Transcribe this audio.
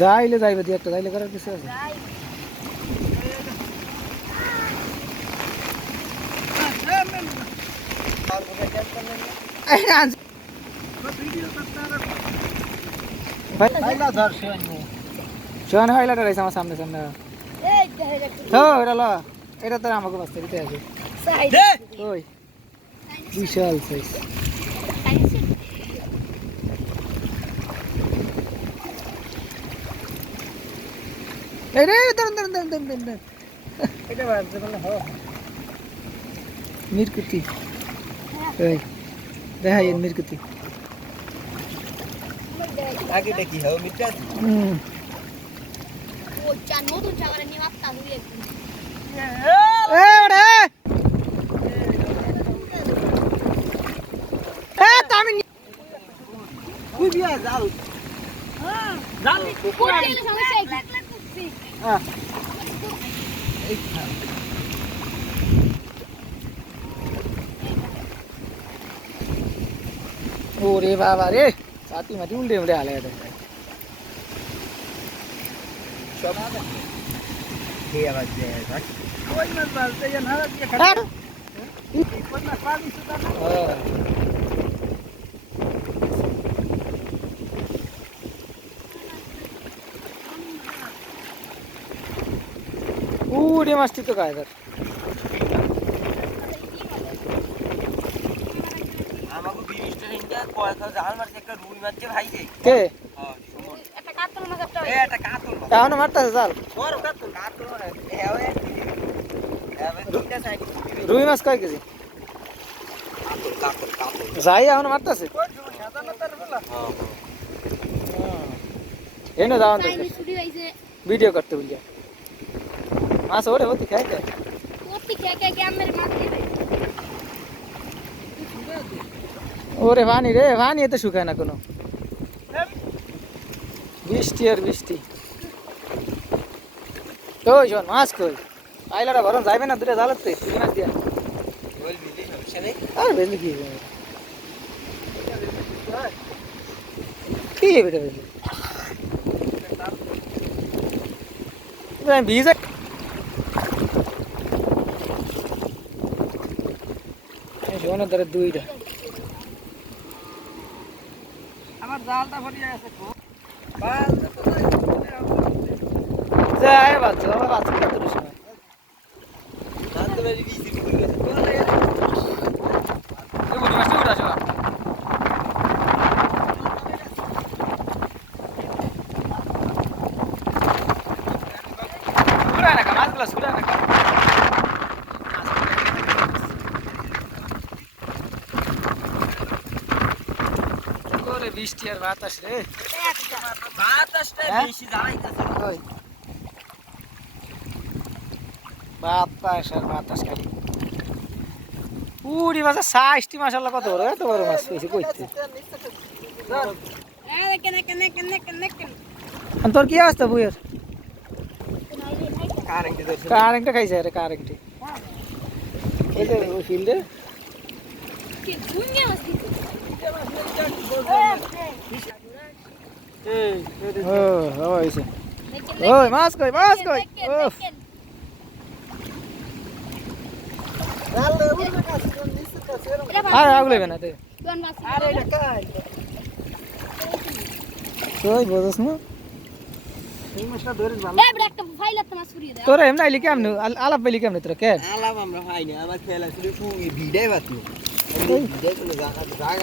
যাইলে যাইবে দিয়ে একটা যাইলে করার কিছু আছে এই না, আনছি। ভাই শোন হাইলাইটার রয়েছে আমার সামনে সামনে তো এটা ল এটা তো আমাকে বাঁচতে দিতে আছে ওই বিশাল সাইজ মিরকুতি। এই দেখা এই মিরকুতি। আগে দেখি হাও মিটা হুম। এ ওরে! এ তামি কুবিয়া জাল জাল হ্যাঁ। ওরে বাবা রে সাথী মাটি উল্টে উল্টে হালে এটা সব হে আবার যে রাখ ওই মাছ বালতে না দিয়ে উড়ে মাছটি তো কায়দার আমাকে বিরিশটা হিন্দা কয়টা জাল মারছে একটা রুই মারছে ভাই রে কে? হ্যাঁ এ একটা কাতল মাছ। এখনও মারতেছে জাল? বড় কাতল কাতল ওই দুইটা সাইড রুই মাছ কয় কেজি? যাই এখনও মারতেছে। হ্যাঁ এনে যাওয়ান ভিডিও করতে বুঝিয়া মাছ ওরে হতে খাই দে ওরে ভানি রে ভানি এতে শুকায় না কোনো বৃষ্টি আর বৃষ্টি ওই শোন মাছ কই আইলাটা গরম যাইবে না দূরে জালাতে চিংড়ি মাছ দিয়া বলবি রে সমস্যা নেই আর বেজলি কি হবে? কি বেটা বেজলি ভিজে শোনো ধরে দুইটা। আমার জালটা ভরিয়ে গেছে যায় বাচ্চা বাবা বাচ্চা কত সময়। জানতে পারি বিসি গেছে এই বুঝি মাছটা উড়ে আসো উড়ায় না কা মাছগুলো উড়ায় না কা ওরে বৃষ্টি আর বাতাস রে। বাতাসটা হ্যাঁ? বেশি জ্বালাইতেছে। ওই। বাতাস আর বাতাস খালি। উড়ি মাছ সাইজটি মাসাল্লাহ কত বড় এত বড় মাছ পেয়েছে কইতে তোর কি অবস্থা বুয়ের কারেন্টটা খাইছে রে কারেন্টে। এই যে ওই ফিল্ডে হইছে ওই মাছ কই মাছ কই? আর আগুলে না তে তুই বুঝছ না? তোরা এমনি কেমন? আলাপ পেলি কেমন তোরা কেন আলাম আমরা হয় না আমার খেলা শুধু ভিড়াই পাতি ভিড়াই